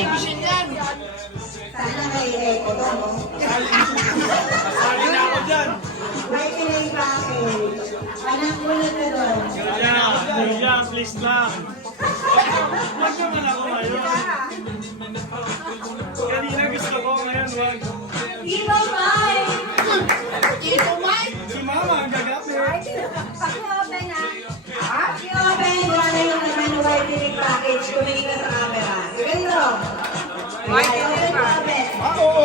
television yan. Sana may eco to, no? Kasali na ako dyan. May pinay package. Anak mo na ka doon. Kuya, please lang. Wag naman ako ngayon. Kanina gusto ko, ngayon wag. Tito Mike! Ito, Mike. Si Mama ang gagapit. Paki-open na. Paki-open. Wala yung naman ng white pinay package. Tumingin ka sa camera. Ganda. White pinay package. Oo,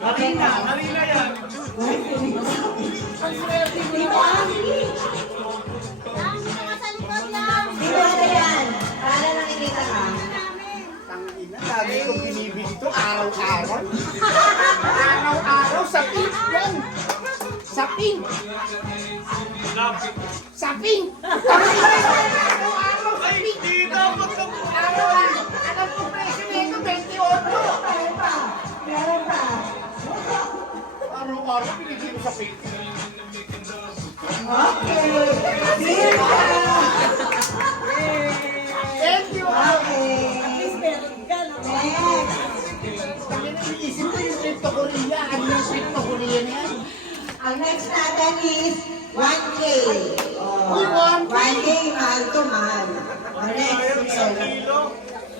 okay. Mali na yan. Dito na yan. Para nakikita ka. Lagi kong binibili ito araw-araw. Araw-araw sa pink yan. Sa pink. Love. Sa pink. Araw-araw sa Ay, pink. dito, Araw-araw. Alam ko presyo nito, 28. Meron pa. Meron pa. Araw-araw binibili sa pink. Okay. Here ka. Thank you. Okay. Next. Iniisip ko yung trip to Korea. Ano yung trip to Korea na yan? Ang next natin is 1K. Uy, 1K. 1K, mahal to mahal. Ang next, isang kilo.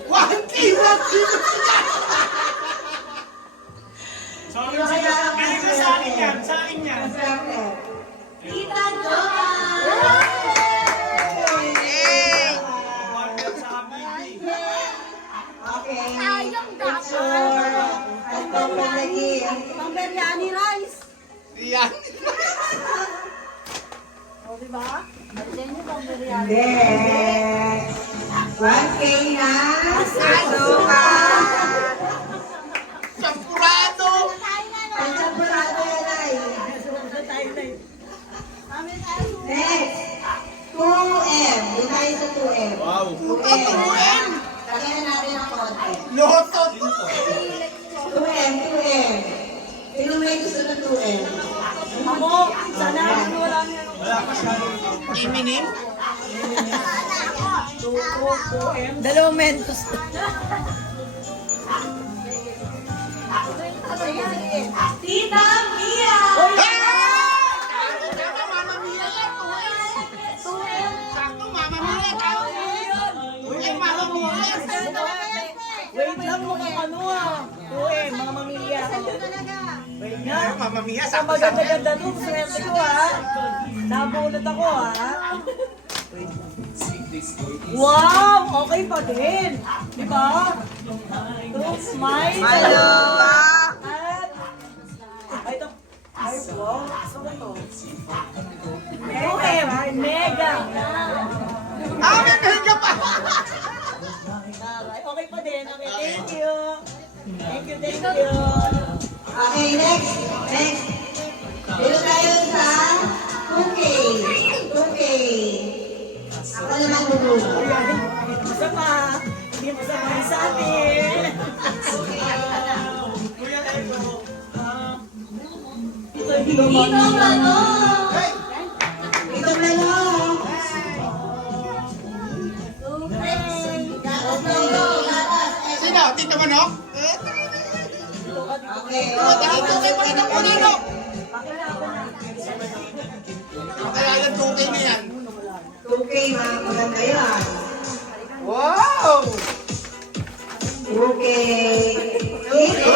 1K, 1K. Sorry, kaya ko sa akin yan, sa akin yan. Siyempre. Tita Joa! One sa Habibi. Okay. Sayang dapat. Picture. At pagpalagi. Pang biryani rice. Yan. O, diba? Martin yung pang biryani. Next. 1K na. Suka. Sampurado. Ang sampurado yan ay. Next. 2M. Di tayo sa 2M. Wow. 2M. Lagyan na natin ang konti. Loto. 2M, 2M. Sino may gusto ng 2M? Ako, sana ano wala niya. Wala pa siya. Iminim. Dalawang mentos. Tita Mia! Tama, Mama Mia yan. Sakto, Mama Mia. Uy, Mama Mia. Wait lang mukhang ano ah. Uy, mga mamilya. Wait nga. Mama Mia, Sa sakto sa maganda-ganda to, swerte ko ha. Nabulat ako ha. Wow! Okay pa din. Di ba? Two, smile. Hello! At, ay, ito. Ay, wow. Gusto ko to. Okay, mega. may mega pa. Taray, okay pa din. Okay, thank you. Thank you, thank you. Okay, next. Next. Dito tayo sa 2K. 2K. Ako naman bubog. Masama. Hindi masama sa atin. Kuya Eko. Ito, hindi Dito naman. ano? Dito ano? Sino? Tito Manok? Okay. Dito kay Panginoon Pulino. Kaya yan, 2K na yan. 2K, mga maganda yan. Wow! 2K. Dito.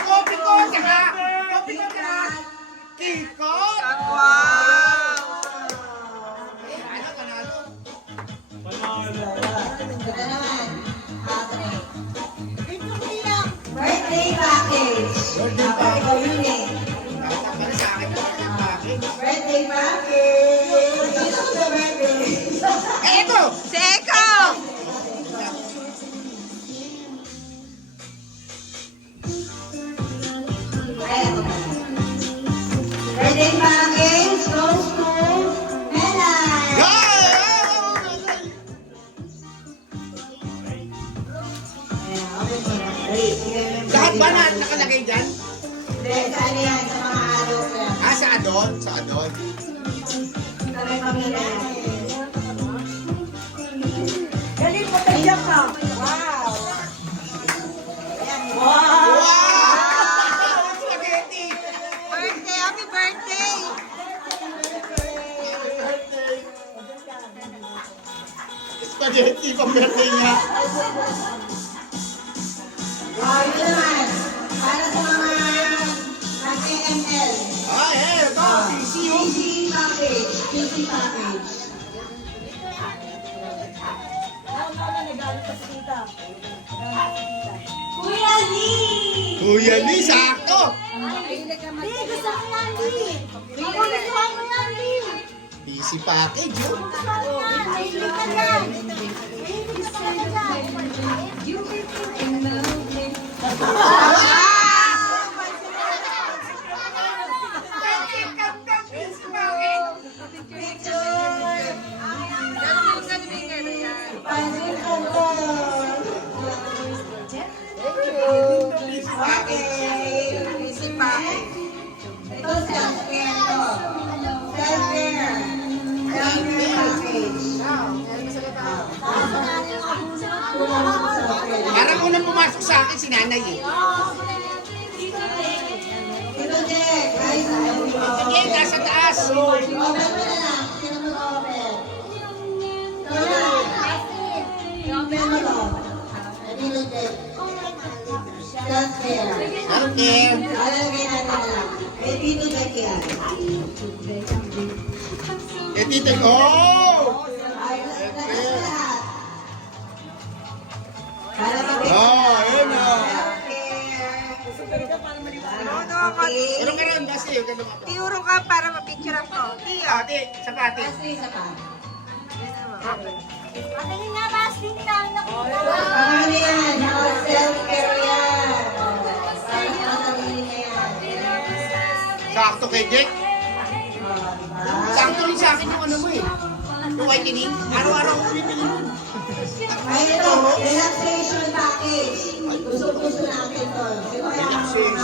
Kopi ko, tsaka. Kopi ko, tsaka. Kiko. Wow! Ano, panalo? Panalo. Ito naman. Birthday package. Okay, ikaw yun eh. Para sa akin, bakit? Birthday package. Dito sa birthday. Ito! Seko! Ayan. Birthday package goes to Melay. Ayan, okay po na. Wait, sige, may Lahat ba na birthday nakalagay dyan? Hindi, sa ano yan, sa mga adult yan. Ah, sa adon? Sa adon? Sa may pamilya yan. Galing mo tayo ka. Wow! Hindi pa birthday niya. Ito naman. Para sa mga nag-AML. Ah, ito. PCU. PC package. PC package. Nagano pa si tita. Kuya Lee! Kuya Lee, sakto. Di, gusto ko yan, Di. Ako gusto ko yan, Di. PC package, yun. Gusto ko yan. Mahilig ka yan. Mahilig ka talaga Pansin ko to. Okay. PC package. Ito self-care to. Self-care. Self-care package. Parang unang pumasok sa akin si nanay eh. Ito Jack. Guys, ayaw mo. Sige, nasa taas. Open mo na lang. Sino mag-open? Ito na. I-open mo to. Ito Jack. Self-care. Okay. Lalagay natin na lang. Eh, dito Jack yan. Eh, tito, oh! Ay, lakas lahat. Para mabigyan. Oh, yun oh. Okay. Ano ka rin, kasi yung ganun ako. Tiuro ka para mapicture ako. Ate, sapati. Last isa pa. Patingin nga, Bastin lang. Ano yan? Self-care yan. Para sa sarili na yan. Sakto kay Jack. Diba? Sakto rin sa akin yung ano mo eh. Yung whitening. Araw-araw ko bibili mo. Ay, ito. Relaxation package. Gusto natin to. Sino kaya Relaxation.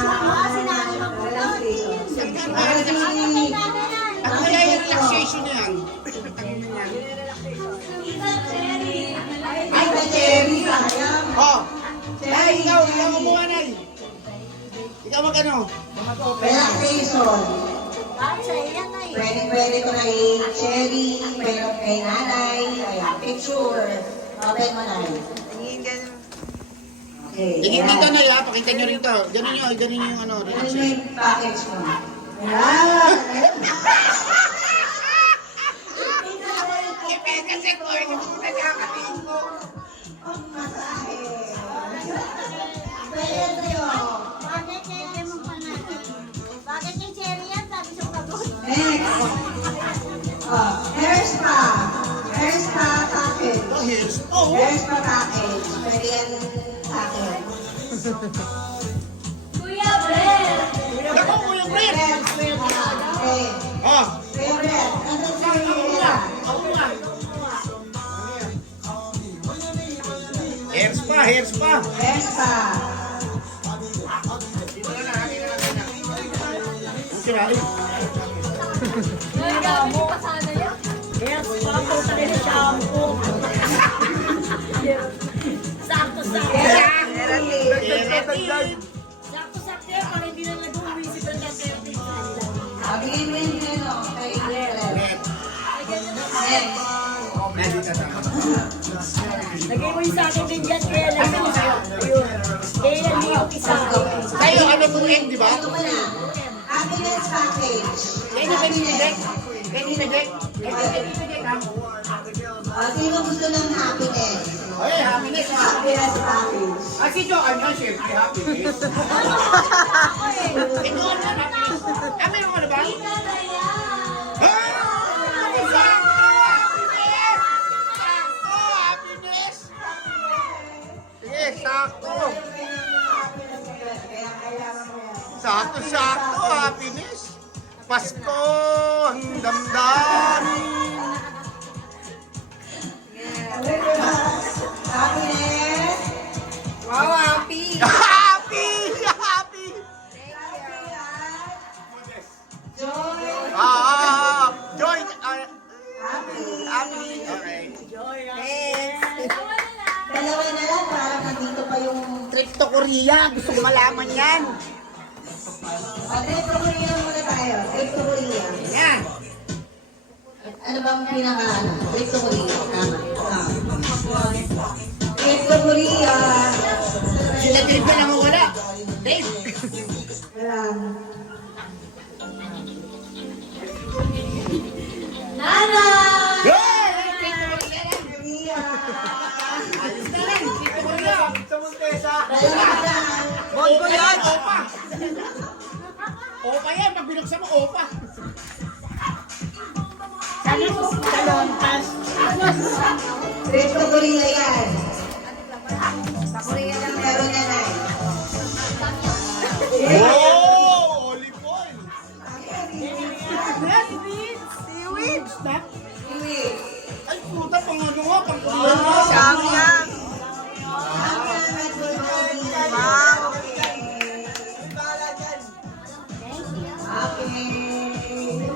relaxation. Para si... Ano kaya yung relaxation na yan? Ay, kay Cherry. Sayang. Oh! Nay, ikaw kumuha Nay. Ikaw magano? Relaxation. Yan ay. Pwede ko na i-cherry, pwede kay nanay, kaya picture. Open mo na. Okay. Tingin ayan. dito Nay ha, pakita nyo rin to. Ganun nyo yung ano, Ano relaxation. yung package mo? Ayan. Kasi ko, ito mo nagkakatingin ko. Ang masahe. Pwede yan sa'yo. Bakit kaya mo pa natin? Bakit kay Cherry yan? Sabi sa pagod. Next. Oh, hair spa. Hair spa package. Oh, here's, oh. Hair spa package. Pwede yan sa akin. Kuya Brel! Ako mo yung friend. Okay. Oh, Favorite. Ano sa nila? ako nga. Hair spa, hair spa. Hair spa. Ang sirali. Nagagawa pa sana yan. Yes, papo sa rin shampoo. Sakto-sakto. Sakto-sakto yan. Para hindi na nag-uwi si Brenda Perte sa kanila. Bigay mo yung ano, kay Brenda. Next. Nandito sa Lagay mo yung sa akin din dyan. Kaya lang yung yun. Kaya lang yung isa. Tayo, ano kung end, di ba? Ito mo na. Happiness package. Kaya na kanina, Jack. Kanina, Jack. Sino gusto ng happiness? Okay, happiness ha. Happiness package. Ah, si Joanne, ano, syempre, happiness. Ito, ano, happiness. Ah, meron ka na ba? Ah! Sakto, happiness! Sakto, happiness! Sige, sakto. Kaya kailangan mo yan. Sakto, happiness. Pasko, ang damdamin. Happiness. Wow, happy! Happy! Happy! Joy. Joy! Happy. Happy! Okay. Dalawa na lang para nandito pa yung... Trip to Korea. Gusto ko malaman yan. Trip to Korea muna tayo. Trip to Korea. Yan. Ano bang pinaka ano? Trip to Korea. Tama. Trip to Korea. Sila trip na lang wala. Dave. Ayan. Nana! Hey! Trip to Korea lang. Korea. Alis na lang. Trip to Korea. Bon ko yan. Opa. Opa yan. Pag binuksan mo, opa. Trip to Korea yan. Sa Korea lang meron yan ay. Oh! Olive oil. Seaweed. Iwi. Ay, puta, pang ano nga, pang Korean nga. Samyang. Wow. Okay.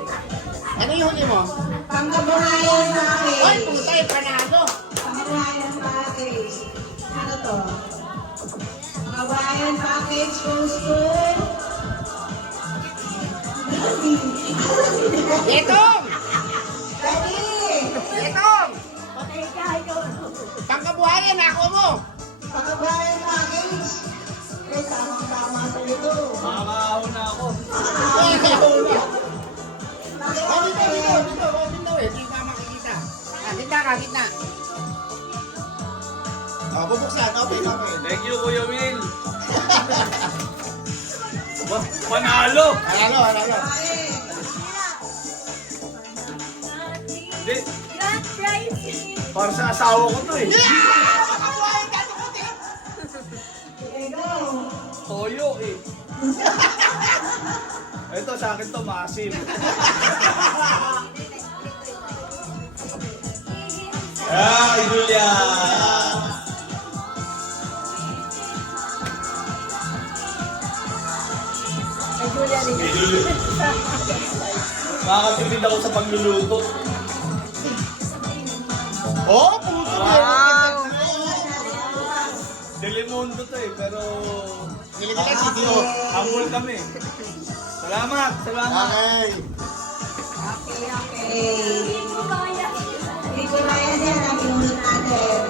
Ano yung huli mo? Pangkabuhayan sa Ay, akin. puta, yung panalo. Pangkabuhayan package. Ano to? Pangkabuhayan package goes to... Etong! Dali! Etong! Pangkabuhayan, ako mo. Pangkabuhayan package. Eh, tamang-tama sa ito. Makakahon na ako. Ay, dito, eh. Di ba makikita? Ah, gitna. Oh, bubuksan. Open. Thank you, Kuya Will. Panalo! Panalo. Hindi. Para sa asawa ko to eh. Toyo eh. Ito sa akin to, maasim. Ah, Julia! Kay Julia. Makakatipid ako sa pagluluto. Oh, puto. Wow. Delimundo to eh, pero Nilagyan si Dio. humble kami. Salamat! Okay. Okay. Hindi ko na yan ang inulit natin.